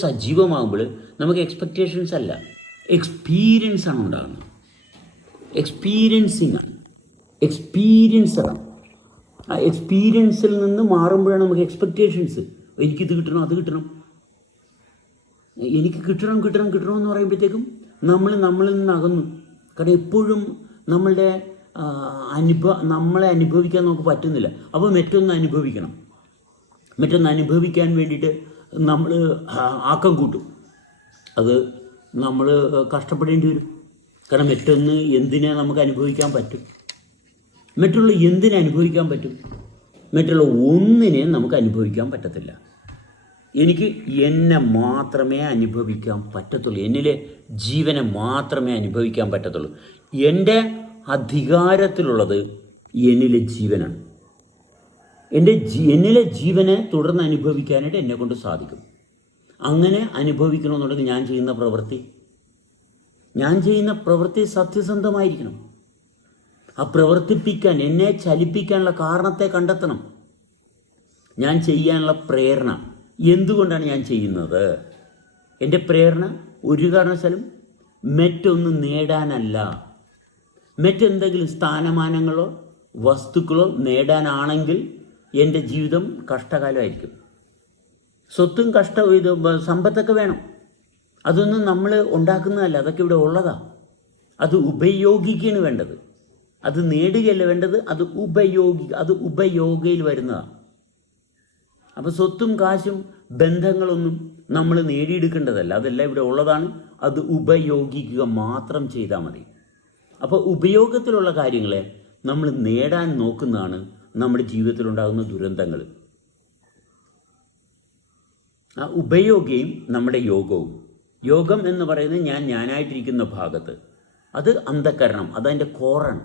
സജീവമാകുമ്പോൾ നമുക്ക് എക്സ്പെക്റ്റേഷൻസ് അല്ല. എക്സ്പീരിയൻസ് ആണ് ഉണ്ടാകുന്നത് എക്സ്പീരിയൻസിങ് ആണ്. എക്സ്പീരിയൻസ് ആണ്. ആ എക്സ്പീരിയൻസിൽ നിന്ന് മാറുമ്പോഴാണ് നമുക്ക് എക്സ്പെക്റ്റേഷൻസ് എനിക്കിത് കിട്ടണം അത് കിട്ടണം. എനിക്ക് കിട്ടണം കിട്ടണം കിട്ടണം എന്ന് പറയുമ്പോഴത്തേക്കും നമ്മൾ നമ്മളിൽ നിന്ന് അകന്നു. കാരണം എപ്പോഴും നമ്മളുടെ അനുഭ അനുഭവ നമ്മളെ അനുഭവിക്കാൻ നമുക്ക് പറ്റുന്നില്ല. അപ്പോൾ മറ്റൊന്ന് അനുഭവിക്കണം. മറ്റൊന്ന് അനുഭവിക്കാൻ വേണ്ടിയിട്ട് നമ്മൾ ആക്കം കൂട്ടും. അത് നമ്മൾ കഷ്ടപ്പെടേണ്ടി വരും. കാരണം മറ്റൊന്ന് എന്തിനെ നമുക്ക് അനുഭവിക്കാൻ പറ്റും? മറ്റുള്ള എന്തിനെ അനുഭവിക്കാൻ പറ്റും? മറ്റുള്ള ഒന്നിനെ നമുക്ക് അനുഭവിക്കാൻ പറ്റത്തില്ല. എനിക്ക് എന്നെ മാത്രമേ അനുഭവിക്കാൻ പറ്റത്തുള്ളൂ. എന്നിലെ ജീവനെ മാത്രമേ അനുഭവിക്കാൻ പറ്റത്തുള്ളൂ. എന്റെ അധികാരത്തിലുള്ളത് എന്നിലെ ജീവനാണ്. എന്റെ എന്നിലെ ജീവനെ തുടർന്ന് അനുഭവിക്കാനായിട്ട് എന്നെ കൊണ്ട് സാധിക്കും. അങ്ങനെ അനുഭവിക്കണമെന്നുണ്ടെങ്കിൽ ഞാൻ ചെയ്യുന്ന പ്രവൃത്തി ഞാൻ ചെയ്യുന്ന പ്രവൃത്തി സത്യസന്ധമായിരിക്കണം. ആ പ്രവർത്തിപ്പിക്കാൻ എന്നെ ചലിപ്പിക്കാനുള്ള കാരണത്തെ കണ്ടെത്തണം. ഞാൻ ചെയ്യാനുള്ള പ്രേരണ എന്തുകൊണ്ടാണ് ഞാൻ ചെയ്യുന്നത്? എന്റെ പ്രേരണ ഒരു കാരണവശാലും മറ്റൊന്ന് നേടാനല്ല. മറ്റെന്തെങ്കിലും സ്ഥാനമാനങ്ങളോ വസ്തുക്കളോ നേടാനാണെങ്കിൽ എന്റെ ജീവിതം കഷ്ടകാലമായിരിക്കും. സ്വത്തും കഷ്ട ഇത് സമ്പത്തൊക്കെ വേണം. അതൊന്നും നമ്മൾ ഉണ്ടാക്കുന്നതല്ല അതൊക്കെ ഇവിടെ ഉള്ളതാണ് അത് ഉപയോഗിക്കുകയാണ് വേണ്ടത്. അത് നേടുകയല്ല വേണ്ടത് അത് ഉപയോഗി അത് ഉപയോഗയിൽ വരുന്നതാണ് അപ്പോൾ സ്വത്തും കാശും ബന്ധങ്ങളൊന്നും നമ്മൾ നേടിയെടുക്കേണ്ടതല്ല. അതെല്ലാം ഇവിടെ ഉള്ളതാണ്. അത് ഉപയോഗിക്കുക മാത്രം ചെയ്താൽ മതി. അപ്പോൾ ഉപയോഗത്തിലുള്ള കാര്യങ്ങളെ നമ്മൾ നേടാൻ നോക്കുന്നതാണ് നമ്മുടെ ജീവിതത്തിലുണ്ടാകുന്ന ദുരന്തങ്ങൾ. ആ ഉപയോഗയും നമ്മുടെ യോഗവും. യോഗം എന്ന് പറയുന്നത് ഞാൻ ഞാനായിട്ടിരിക്കുന്ന ഭാഗത്ത്. അത് അന്ധകരണം അതതിന്റെ കോറാണ്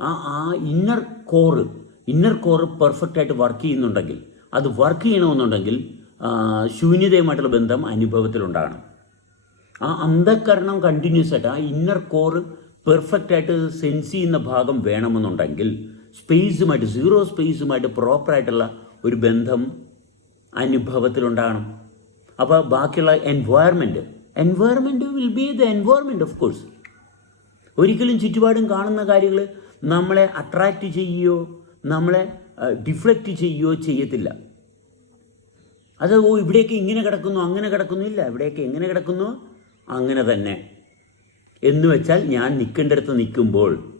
ആ ആ ഇന്നർ കോറ് ഇന്നർ കോറ് പെർഫെക്റ്റായിട്ട് വർക്ക് ചെയ്യുന്നുണ്ടെങ്കിൽ അത് വർക്ക് ചെയ്യണമെന്നുണ്ടെങ്കിൽ ശൂന്യതയുമായിട്ടുള്ള ബന്ധം അനുഭവത്തിലുണ്ടാകണം. ആ അന്ധകരണം കണ്ടിന്യൂസ് ആയിട്ട് ആ ഇന്നർ കോറ് പെർഫെക്റ്റായിട്ട് സെൻസ് ചെയ്യുന്ന ഭാഗം വേണമെന്നുണ്ടെങ്കിൽ സ്പേസുമായിട്ട് സീറോ സ്പേസുമായിട്ട് പ്രോപ്പറായിട്ടുള്ള ഒരു ബന്ധം അനുഭവത്തിലുണ്ടാകണം. അപ്പോൾ ബാക്കിയുള്ള environment environment will be the environment of course ഒരിക്കലും ചുറ്റുപാടും കാണുന്ന കാര്യങ്ങൾ നമ്മളെ അട്രാക്റ്റ് ചെയ്യുകയോ നമ്മളെ ഡിഫ്ലക്റ്റ് ചെയ്യുകയോ ചെയ്യത്തില്ല. അത് ഓ ഇവിടെയൊക്കെ ഇങ്ങനെ കിടക്കുന്നു അങ്ങനെ കിടക്കുന്നു ഇല്ല ഇവിടെയൊക്കെ എങ്ങനെ കിടക്കുന്നു? അങ്ങനെ തന്നെ. എന്ന് വെച്ചാൽ ഞാൻ നിൽക്കേണ്ടടുത്ത് നിൽക്കുമ്പോൾ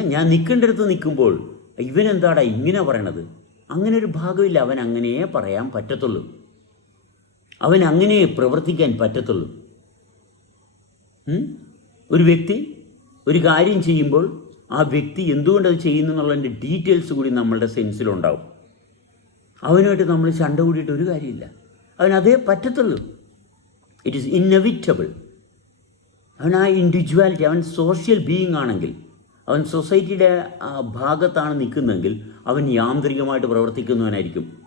ഞാൻ നിൽക്കേണ്ടടുത്ത് നിൽക്കുമ്പോൾ ഇവൻ എന്താടാ ഇങ്ങനെ പറയണത്? അങ്ങനെ ഒരു ഭാഗമില്ല അവൻ അങ്ങനെയേ പറയാൻ പറ്റത്തുള്ളൂ. അവൻ അങ്ങനെ പ്രവർത്തിക്കാൻ പറ്റത്തുള്ളൂ. ഒരു വ്യക്തി ഒരു കാര്യം ചെയ്യുമ്പോൾ ആ വ്യക്തി എന്തുകൊണ്ട് അത് ചെയ്യുന്നു എന്നുള്ളതിന്റെ ഡീറ്റെയിൽസ് കൂടി നമ്മളുടെ സെൻസിലുണ്ടാവും. അവനുമായിട്ട് നമ്മൾ ചണ്ട കൂടിയിട്ട് ഒരു കാര്യമില്ല. അവൻ അതേ പറ്റത്തുള്ളൂ. ഇറ്റ് ഈസ് ഇന്നവിറ്റബിൾ അവൻ ആ ഇൻഡിവിജ്വാലിറ്റി അവൻ സോഷ്യൽ ബീയിങ് ആണെങ്കിൽ അവൻ സൊസൈറ്റിയുടെ ഭാഗത്താണ് നിൽക്കുന്നതെങ്കിൽ അവൻ യാന്ത്രികമായിട്ട് പ്രവർത്തിക്കുന്നവനായിരിക്കും.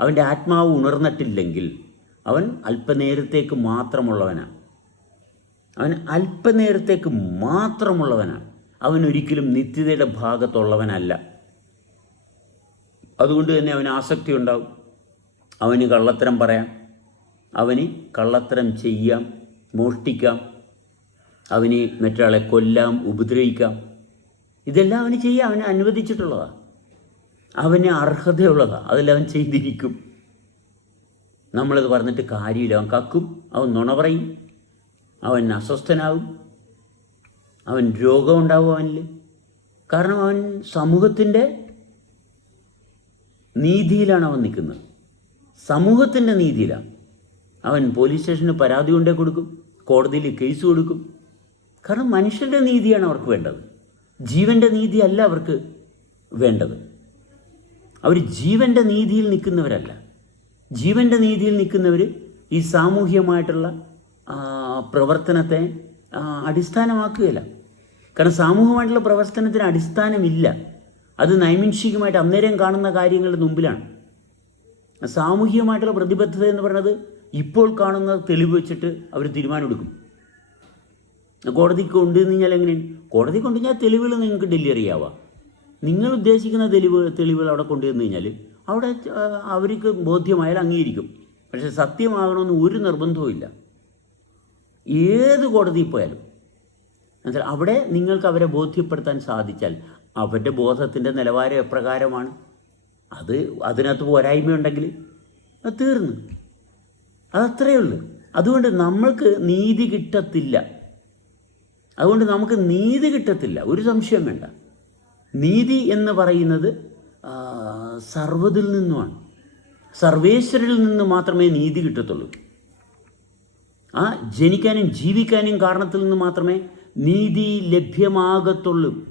അവന്റെ ആത്മാവ് ഉണർന്നിട്ടില്ലെങ്കിൽ അവൻ അല്പനേരത്തേക്ക് മാത്രമുള്ളവനാണ് അവൻ അല്പനേരത്തേക്ക് മാത്രമുള്ളവനാണ് അവൻ ഒരിക്കലും നിത്യതയുടെ ഭാഗത്തുള്ളവനല്ല. അതുകൊണ്ട് തന്നെ അവന് ആസക്തി ഉണ്ടാവും. അവന് കള്ളത്തരം പറയാം. അവന് കള്ളത്തരം ചെയ്യാം. മോഷ്ടിക്കാം. അവന് മറ്റൊരാളെ കൊല്ലാം ഉപദ്രവിക്കാം. ഇതെല്ലാം അവന് ചെയ്യാം അവന് അനുവദിച്ചിട്ടുള്ളതാണ് അവന് അർഹതയുള്ളതാണ് അതെല്ലാം അവൻ ചെയ്തിരിക്കും. നമ്മളത് പറഞ്ഞിട്ട് കാര്യമില്ല. അവൻ കക്കും അവൻ നുണ പറയും അവൻ അസ്വസ്ഥനാവും അവൻ രോഗമുണ്ടാവും അവനിൽ. കാരണം അവൻ സമൂഹത്തിന്റെ നീതിയിലാണ് അവൻ നിൽക്കുന്നത്. സമൂഹത്തിന്റെ നീതിയിലാണ്. അവൻ പോലീസ് സ്റ്റേഷന് പരാതി കൊണ്ടേ കൊടുക്കും കോടതിയിൽ കേസ് കൊടുക്കും. കാരണം മനുഷ്യരുടെ നീതിയാണ് അവർക്ക് വേണ്ടത്. ജീവന്റെ നീതിയല്ല അവർക്ക് വേണ്ടത്. അവർ ജീവന്റെ നീതിയിൽ നിൽക്കുന്നവരല്ല. ജീവന്റെ നീതിയിൽ നിൽക്കുന്നവർ ഈ സാമൂഹ്യമായിട്ടുള്ള പ്രവർത്തനത്തെ അടിസ്ഥാനമാക്കുകയില്ല. കാരണം സാമൂഹികമായിട്ടുള്ള പ്രവർത്തനത്തിന് അടിസ്ഥാനമില്ല. അത് നൈമിൻഷികമായിട്ട് അന്നേരം കാണുന്ന കാര്യങ്ങളുടെ മുമ്പിലാണ്. സാമൂഹികമായിട്ടുള്ള പ്രതിബദ്ധത എന്ന് പറയുന്നത് ഇപ്പോൾ കാണുന്ന തെളിവ് വെച്ചിട്ട് അവർ തീരുമാനമെടുക്കും. കോടതിക്ക് കൊണ്ടുവന്ന് കഴിഞ്ഞാൽ എങ്ങനെയാണ് കോടതി കൊണ്ടുകഴിഞ്ഞാൽ തെളിവുകൾ നിങ്ങൾക്ക് ഡെലിവറി ആവാം നിങ്ങൾ ഉദ്ദേശിക്കുന്ന തെളിവ് തെളിവുകൾ അവിടെ കൊണ്ടുവന്നു കഴിഞ്ഞാൽ അവിടെ അവർക്ക് ബോധ്യമായാൽ അംഗീകരിക്കും. പക്ഷെ സത്യമാകണമെന്ന് ഒരു നിർബന്ധവും ഇല്ല. ഏത് കോടതിയിൽ പോയാലും. എന്നുവെച്ചാൽ അവിടെ നിങ്ങൾക്ക് അവരെ ബോധ്യപ്പെടുത്താൻ സാധിച്ചാൽ അവരുടെ ബോധത്തിന്റെ നിലവാരം എപ്രകാരമാണ്? അത് അതിനകത്ത് പോരായ്മയുണ്ടെങ്കിൽ അത് തീർന്നു. അതത്രയേ ഉള്ളൂ. അതുകൊണ്ട് നമ്മൾക്ക് നീതി കിട്ടത്തില്ല. അതുകൊണ്ട് നമുക്ക് നീതി കിട്ടത്തില്ല. ഒരു സംശയം വേണ്ട. നീതി എന്ന് പറയുന്നത് സർവതിൽ നിന്നുമാണ്. സർവേശ്വരിൽ നിന്ന് മാത്രമേ നീതി കിട്ടത്തുള്ളൂ. ആ ജനിക്കാനും ജീവിക്കാനും കാരണത്തിൽ നിന്ന് മാത്രമേ നീതി ലഭ്യമാകത്തുള്ളൂ.